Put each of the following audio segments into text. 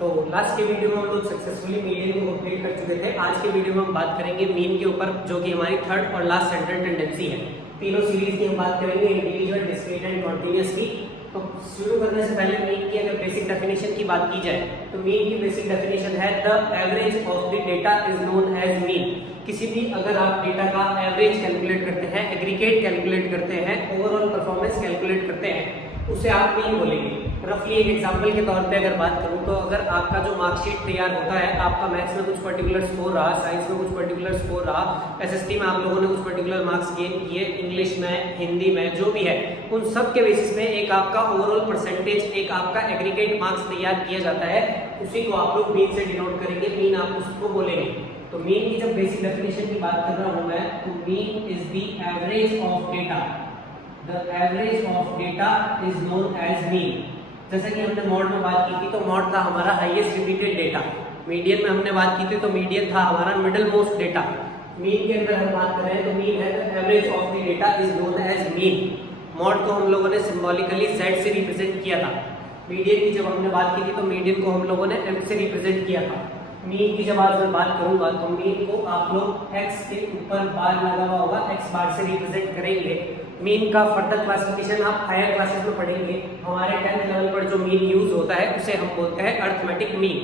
तो लास्ट के वीडियो में हम लोग सक्सेसफुली मीडियन को कंप्लीट कर चुके थे। आज के वीडियो में हम बात करेंगे मीन के ऊपर, जो कि हमारी थर्ड और लास्ट सेंट्रल टेंडेंसी है। तीनों सीरीज की हम बात करेंगे, इंडिविजुअल, डिस्क्रीट एंड कॉन्टिन्यूअस की। तो शुरू करने से पहले मीन की अगर बेसिक डेफिनेशन की बात की जाए तो मीन की बेसिक डेफिनेशन है the average of the data is known as mean. किसी भी अगर आप डेटा का एवरेज कैलकुलेट करते हैं, एग्रीगेट कैलकुलेट करते हैं, ओवरऑल परफॉर्मेंस कैलकुलेट करते हैं, उसे आप मीन बोलेंगे। रफली एक एग्जांपल के तौर पे अगर बात करूं तो अगर आपका जो मार्कशीट तैयार होता है, आपका मैथ्स में कुछ पर्टिकुलर स्कोर रहा, साइंस में कुछ पर्टिकुलर स्कोर रहा, एसएसटी में आप लोगों ने कुछ पर्टिकुलर मार्क्स गेन किए, इंग्लिश में, हिंदी में, जो भी है, उन सब के बेसिस पे एक आपका ओवरऑल परसेंटेज, एक आपका एग्रीगेट मार्क्स तैयार किया जाता है। उसी को आप लोग मीन से डिनोट करेंगे, मीन आप उसको बोलेंगे। तो मीन की जब बेसिक डेफिनेशन की बात कर रहा हूं मैं, तो mean is the average of data. The average of data is known as mean। जैसे कि हमने मॉड में बात की थी, तो मॉड था हमारा हाईएस्ट रिपीटेड डेटा। मीडियन में हमने बात की थी तो मीडियन था हमारा मिडिल मोस्ट डेटा। मीन के अंदर हम बात कर रहे हैं तो मीन है the average of the data is known as mean. Mode को हम लोगों ने सिंबॉलिकली z से रिप्रेजेंट किया था। मीडियन की जब हमने बात की थी तो मीडियन को हम लोगों ने m से रिप्रेजेंट किया था। मीन की जब आज मैं बात करूंगा तो मीन को आप लोग x के ऊपर बार लगा हुआ होगा, x बार से रिप्रेजेंट करेंगे। मीन का फर्दर क्लासिफिकेशन आप हायर क्लासेस में पढ़ेंगे। हमारे 10th लेवल पर जो मीन यूज होता है उसे हम बोलते हैं अरिथमेटिक मीन।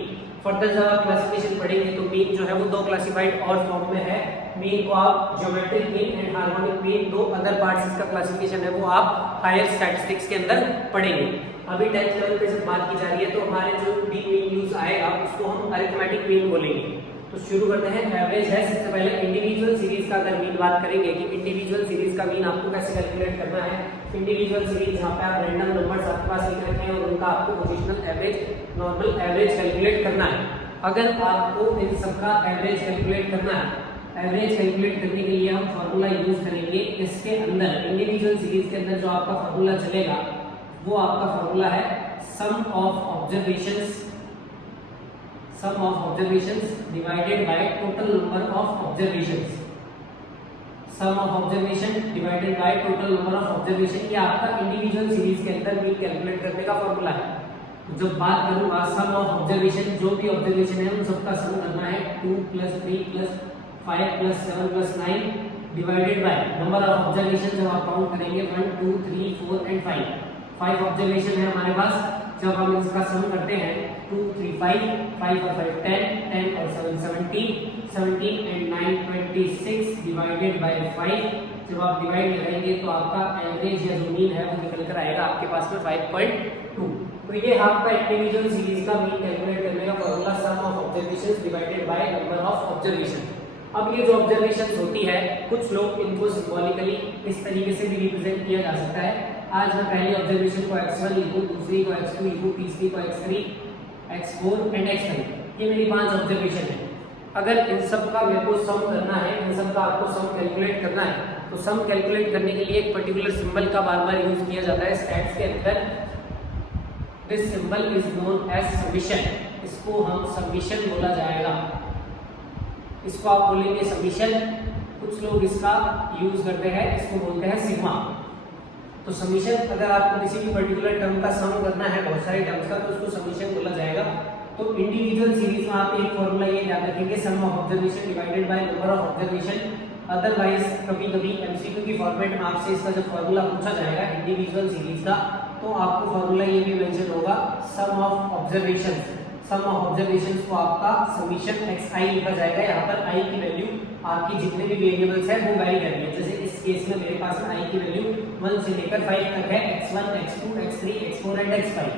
फर्दर जब आप क्लासिफिकेशन पढ़ेंगे तो मीन जो है वो दो क्लासिफाइड और फॉर्म में है। मीन को आप geometric mean and harmonic mean, दो अदर पार्ट्स इसका क्लासिफिकेशन है वो आप हायर स्टैटिस्टिक्स के अंदर पढ़ेंगे। अभी 10th लेवल पे जब बात की जा रही है तो हमारे जो भी मीन यूज आएगा उसको हम अरिथमेटिक मीन बोलेंगे। तो शुरू करते हैं। एवरेज है सबसे पहले इंडिविजुअल सीरीज का अगर मीन बात करेंगे कि इंडिविजुअल सीरीज का मीन आपको कैसे कैलकुलेट करना है। इंडिविजुअल सीरीज जहाँ पे आप रैंडम नंबर्स आपके पास लिख रखे हैं और उनका आपको positional average, normal average calculate करना है। अगर आपको इन सबका एवरेज कैलकुलेट करना है, एवरेज कैलकुलेट करने के लिए हम फॉर्मूला यूज करेंगे। इसके अंदर इंडिविजुअल सीरीज के अंदर जो आपका फॉर्मूला चलेगा वो आपका फॉर्मूला है sum of observations divided by total number of observations. Sum of observation divided by total number of observation, ये आपका इंडिविजुअल सीरीज के अंदर मीन कैलकुलेट करने का फॉर्मूला है। जब बात करूंगा सम ऑफ ऑब्जर्वेशन, जो भी ऑब्जर्वेशन है उन सबका सम करना है 2 + 3 + 5 + 7 + 9 divided by number of observation. जब आप काउंट करेंगे 1 2 3 4 एंड 5 ऑब्जर्वेशन है हमारे पास। जब हम इसका सम करते हैं 2 3 5 5 और 5 10 10 और 7 17 17 एंड 9 26 डिवाइडेड बाय 5। जब आप डिवाइड करेंगे तो आपका एवरेज या जो मीन है वो निकल कर आएगा आपके पास में 5.2। तो ये आपका इंडिविजुअल सीरीज का मीन कैलकुलेट करने का formula some of observations divided by number of observation. अब ये जो ऑब्जर्वेशंस होती है, कुछ लोग इनको सिंबॉलिकली इस तरीके से भी रिप्रेजेंट किया जा सकता है। आज मैं पहली ऑब्जर्वेशन को x1 लिखूं, दूसरी को x2 लिखूं, तीसरी को x3, x4 एंड x5। ये मेरी 5 ऑब्जर्वेशन है। अगर इन सब का मेरे को सम करना है, इन सब का आपको सम कैलकुलेट करना है, तो सम कैलकुलेट करने के लिए एक पर्टिकुलर सिंबल का बार बार यूज किया जाता है स्टैट्स के अंदर। This symbol is known as summation. इसको हम समीशन बोला जाएगा। इसको आप बोलेंगे समीशन। कुछ लोग इसका यूज करते हैं, इसको बोलते हैं सिग्मा। तो समीशन, अगर आपको किसी भी पर्टिकुलर टर्म का सम करना है, बहुत सारे टर्म्स का, तो उसको समीशन बोला जाएगा। तो इंडिविजुअल सीरीज में आप एक फॉर्मूला ये याद रखेंगे, sum of observation divided by number of observation. Otherwise कभी कभी एमसीक्यू की फॉर्मेट में आपसे इसका जब फॉर्मूला पूछा जाएगा इंडिविजुअल सीरीज का, तो आपको फॉर्मूला ये भी मेंशन होगा sum of observation. Sum of observations को आपका समीशन xi लिखा जाएगा। यहाँ पर i की वैल्यू आपकी जितने भी वेरिएबल्स है वो वैरी कर रही है। जैसे इस केस में मेरे पास में i की वैल्यू 1 से लेकर 5 तक है, x1 x2 x3 x4 and x5।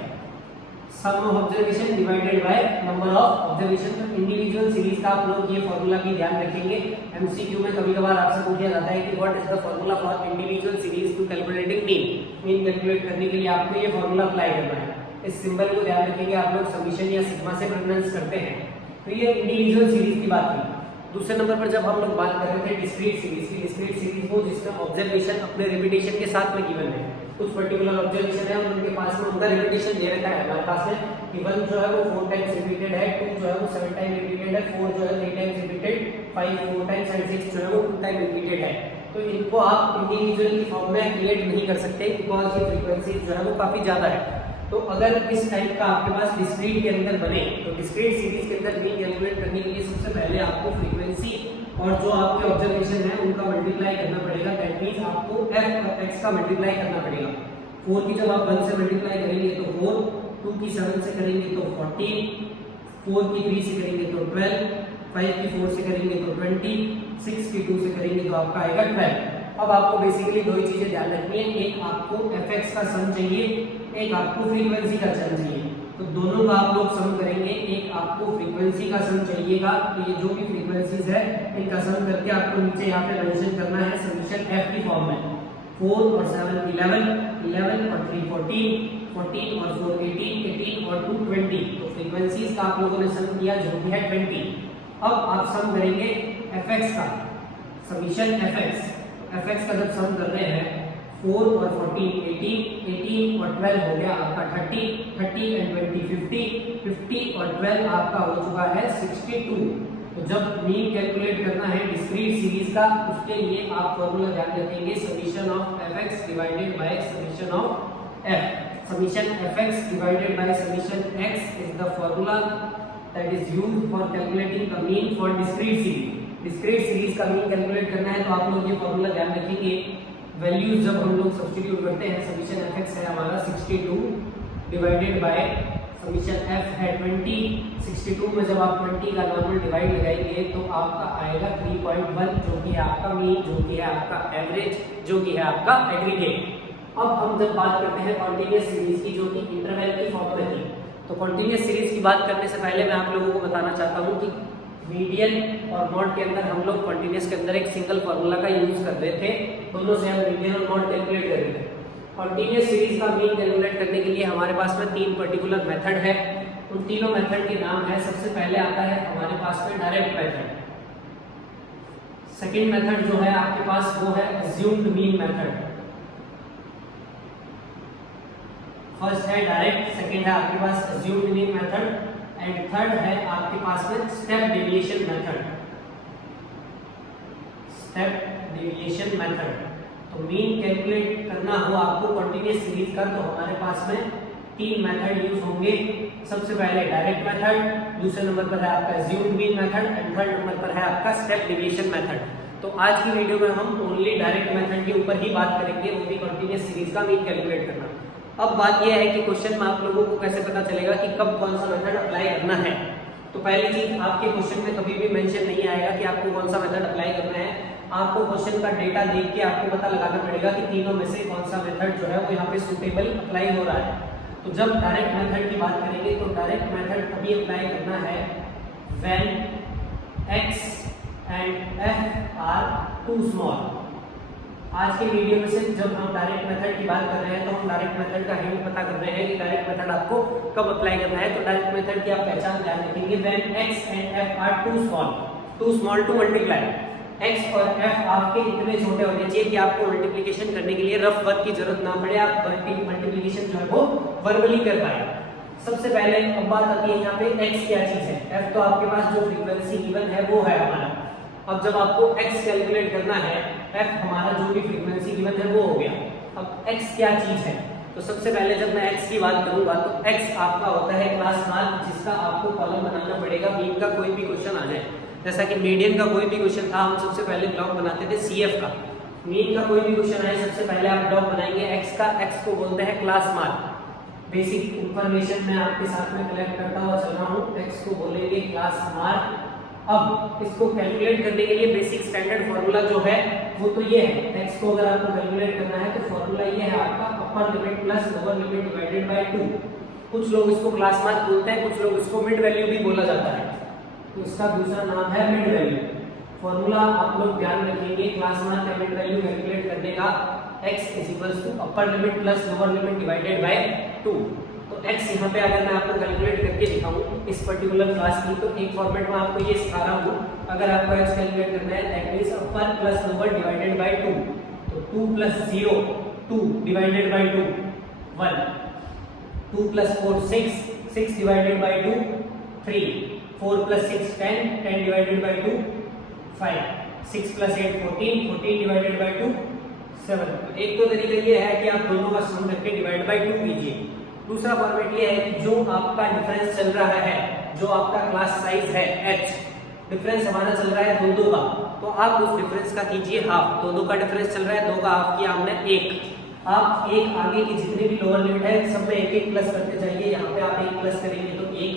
Sum of observation divided by number of observation. तो इंडिविजुअल सीरीज का आप लोग ये फॉर्मूला भी ध्यान रखेंगे। एमसीक्यू में कभी कभार आपसे पूछा जाता है कि what is the formula for individual series to calculating mean calculate करने के लिए आपको ये फॉर्मूला अप्लाई करना है। इस सिंबल को ध्यान रखेंगे, आप लोग समीशन या सिग्मा से प्रोनाउंस करते हैं। तो ये इंडिविजुअल सीरीज की बात की। दूसरे नंबर पर जब हम लोग बात कर रहे थे डिस्क्रीट सीरीज की, डिस्क्रीट सीरीज वो जिसमें ऑब्जर्वेशन अपने रिपीटेशन के साथ में गिवन है। कुछ पर्टिकुलर ऑब्जर्वेशन है और उनके पास में उनका रिपीटेशन दे रखा है हमारे पास में कि 1 जो है वो 4 टाइम्स रिपीटेड है, 2 जो है वो 7 टाइम रिपीटेड है, 4 जो है 3 टाइम्स रिपीटेड, 5 4 टाइम्स एंड 6 जो है वो 2 टाइम रिपीटेड है। तो इनको आप इंडिविजुअल की फॉर्म में क्रिएट नहीं कर सकते बिकॉज ये फ्रीक्वेंसी जो है वो काफी ज्यादा है। तो अगर इस टाइप का आपके पास डिस्क्रीट के अंदर बने तो डिस्क्रीट सीरीज के अंदर मीन कैलकुलेट करने के लिए सबसे पहले आपको फ्रीक्वेंसी और जो आपके ऑब्जर्वेशन है उनका मल्टीप्लाई करना पड़ेगा। दैट मींस आपको f और x का मल्टीप्लाई करना पड़ेगा। 4 की जब आप 1 से मल्टीप्लाई करेंगे तो 4, 2 की 7 से करेंगे तो 14, 4 की 3 से करेंगे तो 12, 5 की 4 से करेंगे तो 20, 6 की 2 से करेंगे तो आपका आएगा 12। अब आपको बेसिकली दो ही चीजें ध्यान रखनी है, एक आपको fx का सम चाहिए, एक आपको फ्रीक्वेंसी का सम चाहिए। तो दोनों का आप लोग सम करेंगे, एक आपको फ्रीक्वेंसी का सम चाहिएगा, तो ये जो भी फ्रीक्वेंसीज है इनका सम करके आपको नीचे यहाँ पे मेंशन करना है समीशन f की फॉर्म में। 4 और 7 11, 11 और 3 14, 14 और 4 18, 18 और 2 20। तो फ्रीक्वेंसीज का आप लोगों ने सम किया जो कि है 20। अब आप सम करेंगे fx का, समीशन fx का जब सम कर रहे हैं 4 और 14 18, 18 और 12 हो गया आपका 30, 30 एंड 20 50, 50 और 12 आपका हो चुका है 62। तो जब मीन कैलकुलेट करना है डिस्क्रीट सीरीज का, उसके लिए आप फॉर्मूला ध्यान रखेंगे summation of fx divided by summation of f। Summation fx divided by summation x is the formula that is used for calculating the mean for discrete series. Discrete series का mean calculate करना है तो आप लोग ये formula ध्यान रखेंगे। Values जब हम लोग सब्स्टिट्यूट करते हैं, समीशन fx है हमारा 62 डिवाइडेड बाय समीशन f है 20। 62 में जब आप 20 का नॉर्मल डिवाइड लगाएंगे तो आपका आएगा 3.1 जो कि है आपका मीन, जो कि है आपका एवरेज, जो कि है आपका एग्रीगेट। अब हम जब बात करते हैं कॉन्टिन्यूअस सीरीज की जो कि इंटरवल की फॉर्म में थी, तो कॉन्टिन्यूअस सीरीज की बात करने से पहले मैं आप लोगों को बताना चाहता हूँ कि मीडियन और मॉड के अंदर हम लोग कॉन्टिन्यूअस के अंदर एक सिंगल फार्मूला का यूज कर रहे थे, दोनों से हम मीडियन और मॉड कैलकुलेट कर रहे थे। कॉन्टिन्यूअस सीरीज का मीन कैलकुलेट करने के लिए हमारे पास में 3 पर्टिकुलर मेथड है। उन तीनों मेथड के नाम है, सबसे पहले आता है हमारे पास में डायरेक्ट मेथड, सेकंड मेथड जो है आपके पास वो है अज्यूम्ड मीन मेथड। फर्स्ट है डायरेक्ट, सेकंड है आपके पास assumed mean method and third है आपके पास में step deviation method. Step deviation method. तो मीन कैलकुलेट करना हो आपको कॉन्टिन्यूअस सीरीज का तो हमारे पास में 3 मेथड यूज होंगे। सबसे पहले डायरेक्ट मेथड, दूसरे नंबर पर है आपका assumed mean method and third number पर है आपका स्टेप डेविएशन मेथड। तो आज की वीडियो में हम ओनली डायरेक्ट मेथड के ऊपर ही बात करेंगे, वो भी कॉन्टिन्यूअस सीरीज का मीन कैलकुलेट करना। अब बात यह है कि क्वेश्चन में आप लोगों को कैसे पता चलेगा कि कब कौन सा मेथड अप्लाई करना है। तो पहली चीज, आपके क्वेश्चन में कभी भी मेंशन नहीं आएगा कि आपको कौन सा मेथड अप्लाई करना है। आपको क्वेश्चन का डेटा देख के आपको पता लगाना पड़ेगा कि तीनों में से कौन सा मेथड जो है वो यहाँ पे सुटेबल अप्लाई हो रहा है। तो जब डायरेक्ट मेथड की बात करेंगे तो डायरेक्ट मेथड तभी अप्लाई करना है when x and f are too small. आज के वीडियो में से जब हम डायरेक्ट मेथड की बात कर रहे हैं तो हम डायरेक्ट मेथड का हिंट पता कर रहे हैं कि डायरेक्ट मेथड आपको कब अप्लाई करना है। तो डायरेक्ट मेथड की आप पहचान ध्यान रखेंगे when x and f are too small to multiply. x और f आपके इतने छोटे होने चाहिए कि आपको मल्टीप्लिकेशन करने के लिए रफ वर्क की जरूरत ना पड़े, आप मल्टीप्लिकेशन जो है वो वर्बली कर पाए। सबसे पहले अब बात आती है यहाँ पे x क्या चीज है। f तो आपके पास जो फ्रीक्वेंसी गिवन है वो है हमारा। अब जब आपको x कैलकुलेट करना है, f हमारा जो भी फ्रीक्वेंसी गिवन है वो हो गया। अब x क्या चीज है, तो सबसे पहले जब मैं x की बात करूंगा तो x आपका होता है क्लास मार्क, जिसका आपको कॉलम बनाना पड़ेगा। मीन का कोई भी क्वेश्चन आ जाए, जैसा कि मीडियन का कोई भी क्वेश्चन था, हम सबसे पहले ब्लॉक बनाते थे CF का। मीन का कोई भी क्वेश्चन आए सबसे पहले आप ब्लॉक बनाएंगे x का। x को बोलते हैं क्लास मार्क। बेसिक इंफॉर्मेशन मैं आपके साथ में कलेक्ट करता हुआ चल रहा हूँ। x को बोलेंगे क्लास मार्क। अब इसको कैलकुलेट करने के लिए बेसिक स्टैंडर्ड फॉर्मूला जो है वो तो ये है। x को अगर आपको कैलकुलेट करना है तो फॉर्मूला ये है आपका upper limit plus lower limit divided by 2। कुछ लोग इसको क्लास मार्क बोलते हैं, कुछ लोग इसको मिड वैल्यू भी बोला जाता है, तो इसका दूसरा नाम है मिड वैल्यू। फॉर्मूला आप लोग ध्यान रखेंगे क्लास मार्क या मिड वैल्यू कैलकुलेट करने का, x upper limit plus lower limit divided by 2। तो x यहाँ पे अगर मैं आपको कैलकुलेट करके दिखाऊं इस पर्टिकुलर क्लास की, तो एक फॉर्मेट में आपको ये सिखा रहा हूँ। अगर आपको x कैलकुलेट करना है that means upper plus lower divided by 2। तो 2 plus 0 2 divided by 2 1, 2 plus 4 6 6 divided by 2 3, 4 plus 6 10 10 divided by 2 5, 6 plus 8 14 14 divided by 2 7। तो एक तो तरीका ये है कि आप दोनों का सम करके डिवाइड बाय 2 कीजिए। दूसरा फॉर्मेट ये है कि जो आपका डिफरेंस चल रहा है, जो आपका क्लास साइज है h, डिफरेंस हमारा चल रहा है 2 का, तो आप उस डिफरेंस का कीजिए हाफ। 2 का डिफरेंस चल रहा है, 2 का हाफ किया हमने 1। आप एक आगे की जितनी भी लोअर लिमिट है सब में 1 प्लस करते जाइए। यहाँ पे आप 1 प्लस करेंगे तो 1,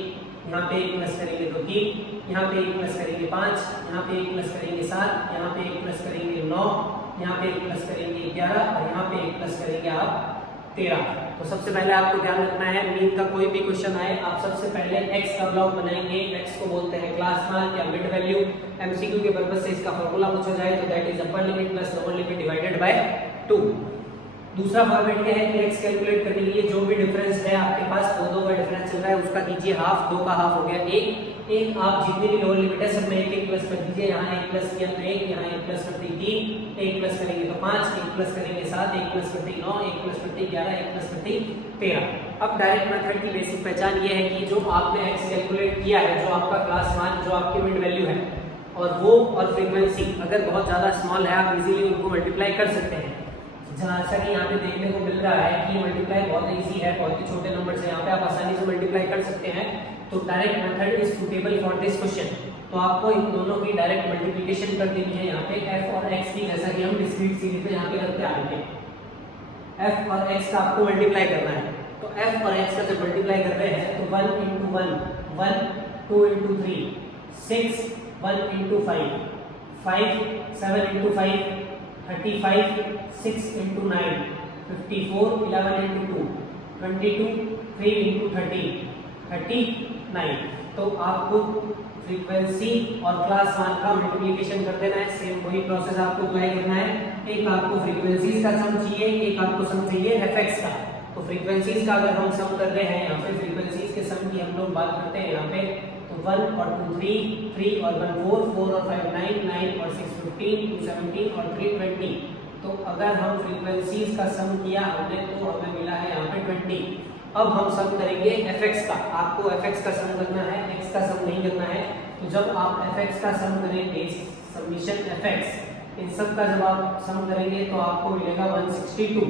यहाँ पे 1 प्लस करेंगे तो 3, यहाँ पे 1 प्लस करेंगे 5, यहाँ पे 1 प्लस करेंगे 7, यहाँ पे 1 प्लस करेंगे 9, यहाँ पे 1 प्लस करेंगे 11 और यहाँ पे 1 प्लस करेंगे आप 13। तो सबसे पहले आपको ध्यान रखना है, मीन का कोई भी क्वेश्चन आए, आप सबसे पहले x का ब्लॉक बनाएंगे। x को बोलते हैं क्लास मार्क या मिड वैल्यू। एमसीक्यू के पर्पस से इसका फॉर्मूला पूछा जाए तो that is upper limit plus lower limit divided by 2। दूसरा फॉर्मेट ये है कि x कैलकुलेट करने के लिए जो भी डिफरेंस है आपके पास, 2 का डिफरेंस चल रहा है, उसका कीजिए हाफ। 2 का हाफ हो गया 1। आप जितनी भी लोअर लिमिट है सब में 1 प्लस कर दीजिए। यहाँ 1 प्लस किया तो 1, यहाँ 1 प्लस करते 3, 1 प्लस करेंगे तो 5, 1 प्लस करेंगे 7, 1 प्लस करते 9, 1 प्लस करते 11, 1 प्लस करते 13। अब डायरेक्ट मेथड की बेसिक पहचान ये है कि जो आपने x कैलकुलेट किया है, जो आपका क्लास मान, जो आपकी मिड वैल्यू है, और वो और फ्रीक्वेंसी अगर बहुत ज़्यादा स्मॉल है, आप इजीली उनको मल्टीप्लाई कर सकते हैं। जैसा कि यहाँ पे देखने को मिल रहा है कि मल्टीप्लाई बहुत इजी है, बहुत ही छोटे नंबर से यहाँ पे आप आसानी से मल्टीप्लाई कर सकते हैं। तो direct method is suitable for this question. तो आपको इन दोनों की डायरेक्ट मल्टीप्लिकेशन कर देनी है यहाँ पे f और x की, जैसा कि हम डिस्क्रीट सीरीज में यहाँ पे करते आ रहे हैं। f और x का आपको मल्टीप्लाई करना है। तो f और x का जब मल्टीप्लाई कर रहे हैं तो 1 into 1 1, 2 into 3 6, 1 into 5 5, 7 into 5 35, 6 into 9 54, 11 into 2 22, 3 into 13 39। तो आपको फ्रीक्वेंसी और क्लास मान का मल्टीप्लिकेशन कर देना है। सेम वही प्रोसेस आपको अप्लाई करना है। एक आपको फ्रीक्वेंसीज का सम चाहिए, एक आपको सम चाहिए fx का। तो फ्रीक्वेंसीज का अगर हम सम कर रहे हैं, यहाँ पे फ्रीक्वेंसीज के सम की हम लोग बात करते हैं यहाँ पे, तो 1 और 2 3, 3 और 1 4, 4 और 5 9, 9 और 6 15, 2 17 और 3 20। तो अगर हम फ्रीक्वेंसीज का सम किया हमने तो हमें मिला है यहाँ पे 20। अब हम सम करेंगे fx का। आपको fx का सम करना है, x का सम नहीं करना है। तो जब आप fx का सम करेंगे, समीशन fx, इन सब का जब आप सम करेंगे तो आपको मिलेगा 162।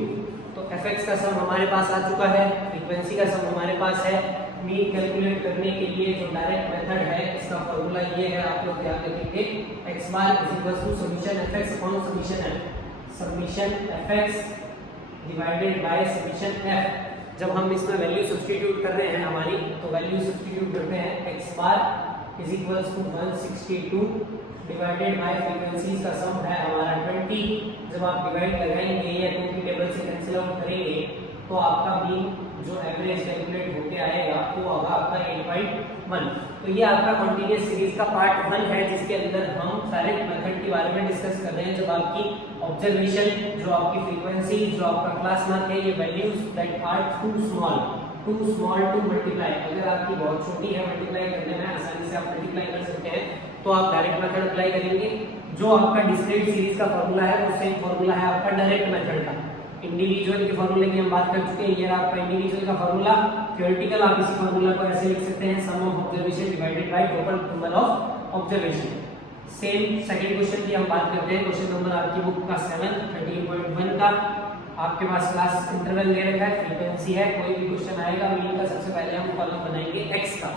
तो fx का सम हमारे पास आ चुका है, फ्रीक्वेंसी का सम हमारे पास है। मीन कैलकुलेट करने के लिए जो डायरेक्ट मेथड है, इसका फॉर्मूला ये है, आप लोग ध्यान रखेंगे, x bar is equal to summation fx upon summation f, summation fx divided by summation f। जब हम इसमें वैल्यू सब्स्टिट्यूट कर रहे हैं हमारी, तो वैल्यू सब्स्टिट्यूट करते हैं x bar is equal to 162 divided by frequencies का सम है हमारा 20। जब आप डिवाइड लगाएंगे या 2 की टेबल से कैंसिल आउट करेंगे तो आपका मीन जो एवरेज कैलकुलेट होके आएगा वो होगा आपका 8.1। तो ये आपका कॉन्टिन्यूअस सीरीज का पार्ट 1 है, जिसके अंदर हम डायरेक्ट मेथड के बारे में डिस्कस कर रहे हैं। जब आपकी ऑब्जर्वेशन, जो आपकी फ्रीक्वेंसी, जो आपका क्लास मार्क है, ये values that are too small to multiply, अगर आपकी बहुत छोटी है मल्टीप्लाई करने में, आसानी से आप मल्टीप्लाई कर सकते हैं, तो आप डायरेक्ट मेथड अप्लाई करेंगे। जो आपका डिस्क्रीट सीरीज का फॉर्मूला है वो सेम फॉर्मूला है आपका डायरेक्ट मेथड का। इंडिविजुअल के फॉर्मूले की हम बात कर चुके हैं, ये आपका इंडिविजुअल का फॉर्मूला। थ्योरेटिकल आप इसी फॉर्मूला को ऐसे लिख सकते हैं, sum of observation divided by total number of observation. Same second question की हम बात करते हैं। क्वेश्चन नंबर आपकी बुक का 7 13.1 का आपके पास क्लास इंटरवल दे रखा है, फ्रीक्वेंसी है। कोई भी क्वेश्चन आएगा मीन का, सबसे पहले हम कॉलम बनाएंगे x का।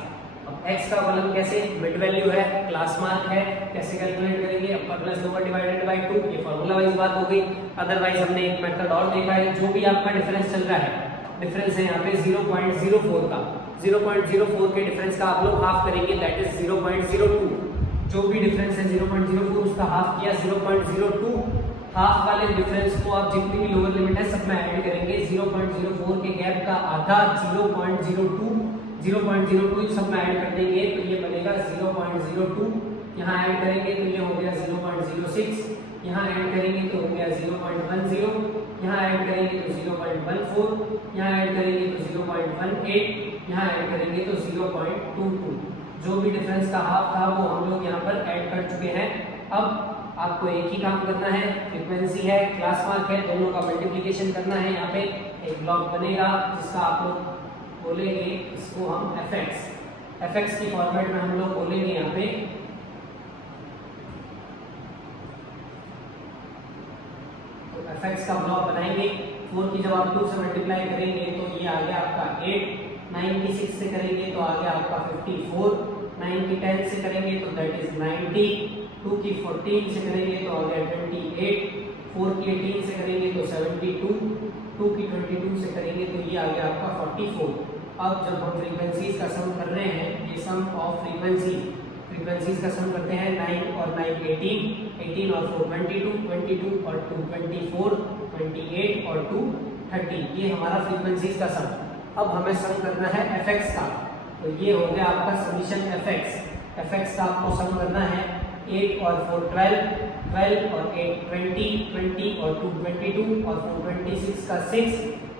अब x का कॉलम कैसे, मिड वैल्यू है, क्लास मार्क है, कैसे कैलकुलेट करेंगे, अपर प्लस लोअर डिवाइडेड बाय 2, ये फार्मूला वाइज बात हो गई। अदरवाइज हमने एक मेथड और देखा है, जो भी आपका डिफरेंस चल रहा है, डिफरेंस है यहाँ पे 0.04 का, 0.04 के डिफरेंस का आप लोग हाफ करेंगे, दैट इज 0.02। जो भी डिफरेंस है 0.04 उसका हाफ किया 0.02। हाफ वाले डिफरेंस को आप जितनी भी लोअर लिमिट है सब में ऐड करेंगे। 0.04 के गैप का आधा 0.02 सब में ऐड कर देंगे तो ये बनेगा 0.02। यहाँ ऐड करेंगे तो ये हो गया 0.06, यहाँ ऐड करेंगे तो हो गया 0.10, यहाँ ऐड करेंगे तो 0.14, यहाँ ऐड करेंगे तो 0.18, यहाँ ऐड करेंगे तो 0.22। जो भी डिफरेंस का हाफ था वो हम लोग यहाँ पर ऐड कर चुके हैं। अब आपको एक ही काम करना है, फ्रीक्वेंसी है, क्लास मार्क है, दोनों का मल्टीप्लिकेशन करना है। यहाँ पे एक ब्लॉक बनेगा जिसका आप लोग बोलेंगे, इसको हम fx की फॉर्मेट में हम लोग बोलेंगे यहाँ पे तो fx का ब्लॉक बनाएंगे। 4 की जब आप 2 से मल्टीप्लाई करेंगे तो ये आ गया आपका 8, 9 की 6 से करेंगे तो आ गया आपका 54, 9 की 10 से करेंगे तो दैट इज 90, 2 की 14 से करेंगे तो आ गया 28, 4 की 18 से करेंगे तो 72, 2 की 22 से करेंगे तो ये आ गया आपका 44। अब जब हम फ्रीक्वेंसीज का सम कर रहे हैं, ये सम ऑफ फ्रीक्वेंसीज का सम करते हैं, 9 और 9 18, 18 और 4 22, 22 और 2 24, 28 और 2 30, ये हमारा फ्रीक्वेंसीज का सम। अब हमें सम करना है fx का, तो ये हो गया आपका समीशन fx का आपको सम करना है। 8 और 4 12, 12 और 8 20, 20 और 2 22 और 4 26 का 6,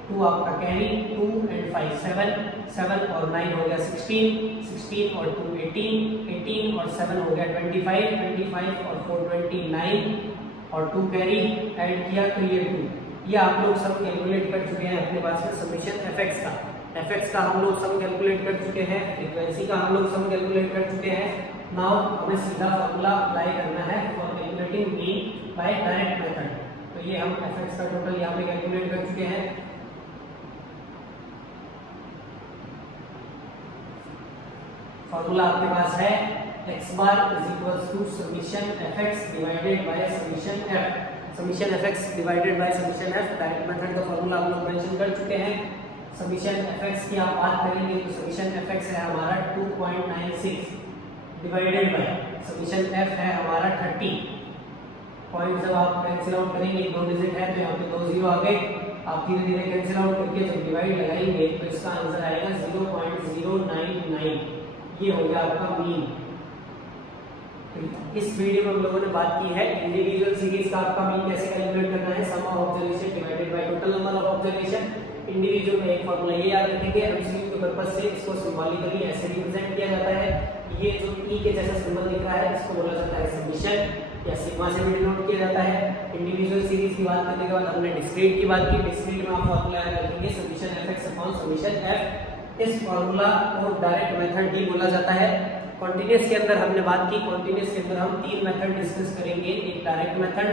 2 आपका कैरी, 2 एंड 5 7, 7 और 9 हो गया 16, 16 और 2 18, 18 और 7 हो गया 25, 25 और 4 29 और 2 कैरी ऐड किया तो ये 2। ये आप लोग सब कैलकुलेट कर चुके हैं अपने पास में समीशन fx का हम लोग सम कैलकुलेट कर चुके हैं, फ्रीक्वेंसी का हम लोग सम कैलकुलेट कर चुके हैं। नाउ हमें सीधा फॉर्मूला अप्लाई करना है for calculating mean by direct method. तो ये हम fx का टोटल यहाँ पे कैलकुलेट कर चुके हैं। फॉर्मूला आपके पास है x bar is equals to summation fx divided by summation f। Summation fx divided by summation f direct method का फॉर्मूला हम लोग मेंशन कर चुके हैं। समीशन fx की आप बात करेंगे तो समीशन fx है हमारा 2.96 डिवाइडेड बाय समीशन f है हमारा 30। पॉइंट जब आप कैंसिल आउट करेंगे, 2 डिजिट है तो यहाँ पे 2 जीरो आ गए। आप धीरे धीरे कैंसिल आउट करके जब डिवाइड लगाएंगे तो इसका आंसर आएगा 0.099। ये हो गया आपका मीन। इस वीडियो में हम लोगों ने बात की है इंडिविजुअल सीरीज का आपका मीन कैसे कैलकुलेट करना है, sum of observation divided by total number of observation. Individual में एक फॉर्मूला ये याद रखेंगे, एमसीक्यू के पर्पस से इसको सिंबॉलिकली ऐसे रिप्रेजेंट किया जाता है। ये जो ई के जैसा सिंबल दिख रहा है इसको बोला जाता है समीशन या सिग्मा से भी डिनोट किया जाता है। इंडिविजुअल सीरीज की बात करने के बाद हमने डिस्क्रीट की बात की। डिस्क्रीट में आप फॉर्मूला याद रखेंगे summation fx upon summation f। इस फॉर्मूला को डायरेक्ट मेथड भी बोला जाता है। कॉन्टिन्यूअस के अंदर हमने बात की, कॉन्टिन्यूअस के अंदर हम 3 मेथड डिस्कस करेंगे, एक डायरेक्ट मेथड,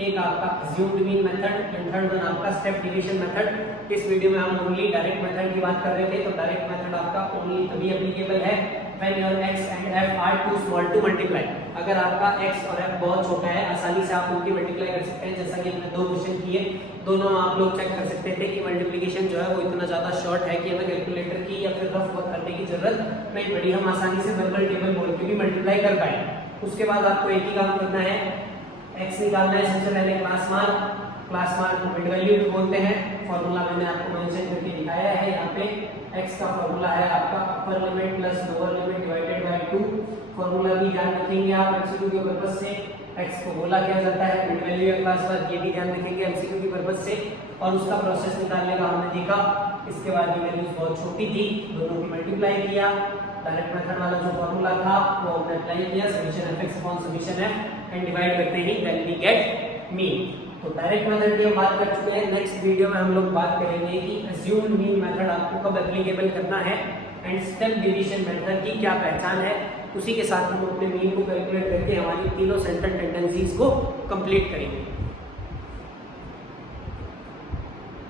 एक आपका assumed mean method and third one आपका स्टेप डिवीजन मेथड। इस वीडियो में हम ओनली डायरेक्ट मेथड की बात कर रहे थे, तो डायरेक्ट मेथड आपका ओनली तभी एप्लीकेबल है when your x and f are too small to multiply. अगर आपका x और f बहुत छोटा है, आसानी से आप उनकी मल्टीप्लाई कर सकते हैं। जैसा कि हमने 2 क्वेश्चन किए, दोनों आप लोग चेक कर सकते थे कि मल्टीप्लिकेशन जो है वो इतना ज्यादा शॉर्ट है कि हमें कैलकुलेटर की या फिर रफ वर्क करने की जरूरत नहीं पड़ी, हम आसानी से वर्बल टेबल बोल के भी मल्टीप्लाई कर पाए। उसके बाद आपको एक ही काम करना है, x निकालना है। सबसे पहले क्लास मार्क को मिड वैल्यू बोलते हैं। फॉर्मूला मैंने आपको मेंशन करके दिखाया है यहाँ पे। x का फॉर्मूला है आपका upper limit plus lower limit divided by 2। Formula भी ध्यान रखेंगे आप एमसीक्यू के पर्पस से। x को बोला क्या जाता है मिड वैल्यू या क्लास मार्क, ये भी ध्यान रखेंगे एमसीक्यू के पर्पस से। और उसका प्रोसेस निकालने का हमने देखा। इसके बाद ये वैल्यूज बहुत छोटी थी, दोनों की मल्टीप्लाई किया। डायरेक्ट मेथड वाला जो फॉर्मूला था वो हमने अप्लाई किया, summation fx upon summation f and divide करते ही देन वी गेट मीन। तो डायरेक्ट मेथड की हम बात कर चुके हैं। नेक्स्ट वीडियो में हम लोग बात करेंगे कि अज्यूम्ड मीन मेथड आपको कब एप्लीकेबल करना है एंड स्टेप डिवीजन मेथड की क्या पहचान है। उसी के साथ हम अपने मीन को कैलकुलेट करके हमारी तीनों सेंट्रल टेंडेंसीज को कंप्लीट करेंगे।